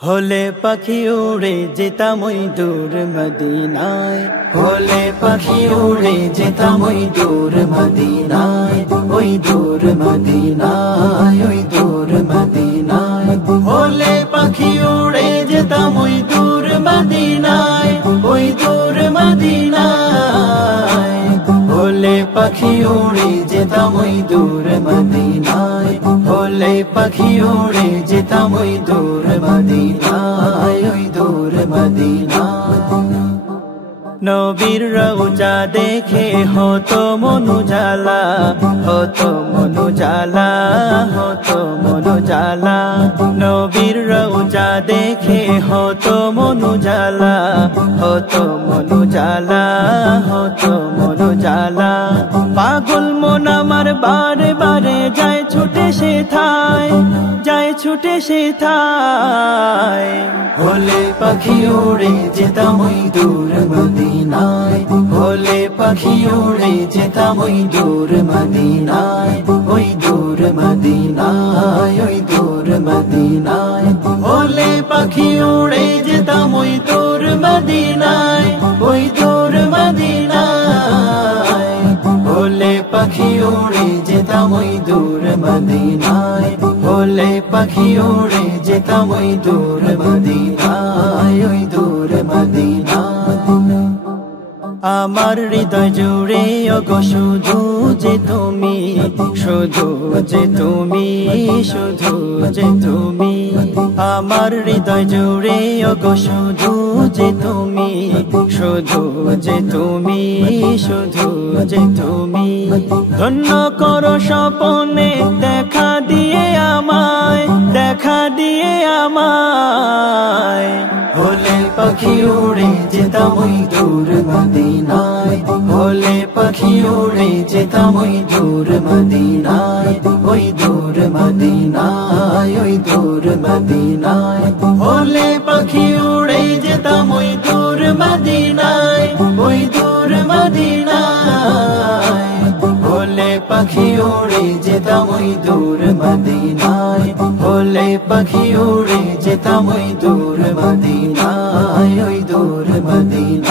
হলে পাখি উড়ে যেতাম ওই দূর মদিনায়, হলে পাখি উড়ে যেতাম ওই দূর মদিনায়, ওই দূর মদিনায়, ওই দূর মদিনায়। হলে পাখি উড়ে যেতাম ওই দূর মদিনায়, ওই দূর মদিনায়। হলে পাখি উড়ে যেতাম ওই দূর মদিনায়, হলে পাখি উড়ে যেতাম ওই দূর মদিনায়, ওই দূর মদিনায়। নবীর রওজা দেখে হতো মনু জালা, হতো মনু জালা, হতো মনু জালা। নবীর রওজা দেখে হতো মনু জালা, হতো মনু জালা, হতো মনু জালা। পাগল মন আমার বারে বারে যায় ছুটে সেথায়, যায় ছুটে সেথায়। হলে পাখি উড়ে যেতাম ওই দূর মদিনায়, হলে পাখি উড়ে যেতাম ওই দূর মদিনায়, ওই দূর মদিনায়, ওই দূর মদিনায়। হলে পাখি উড়ে যেতাম ওই দূর মদিনায়, ওই দূর মদিনায়। হলে পাখি উড়ে যেতাম ওই দূর মদিনায়, হলে পাখি উড়ে যেতাম ওই দূর মদিনায়, ওই দূর মদিনায়। আমার হৃদয় জুড়ে ওগো শুধু যে তুমি, শুধু যে তুমি, শুধু যে তুমি। আমার হৃদয় জুড়ে ওগো শুধু যে তুমি, শুধু যে তুমি, শুধু যে তুমি। ধন্য করো স্বপনে দেখা দিয়ে আমায়, দেখা দিয়ে আমায়। হলে পাখি উড়ে যেতাম ওই দূর মদিনায়, হলে পাখি উড়ে যেতাম ওই দূর মদিনায়, ওই দূর মদিনায়, ওই দূর মদিনায়। হলে পাখি উড়ে যেতাম ওই দূর মদিনায়, ওই দূর মদিনায়। হলে পাখি উড়ে যেতাম ওই দূর মদিনায়, হলে পাখি উড়ে যেতাম ওই দূর মদিনায়, ওই দূর মদিনায়।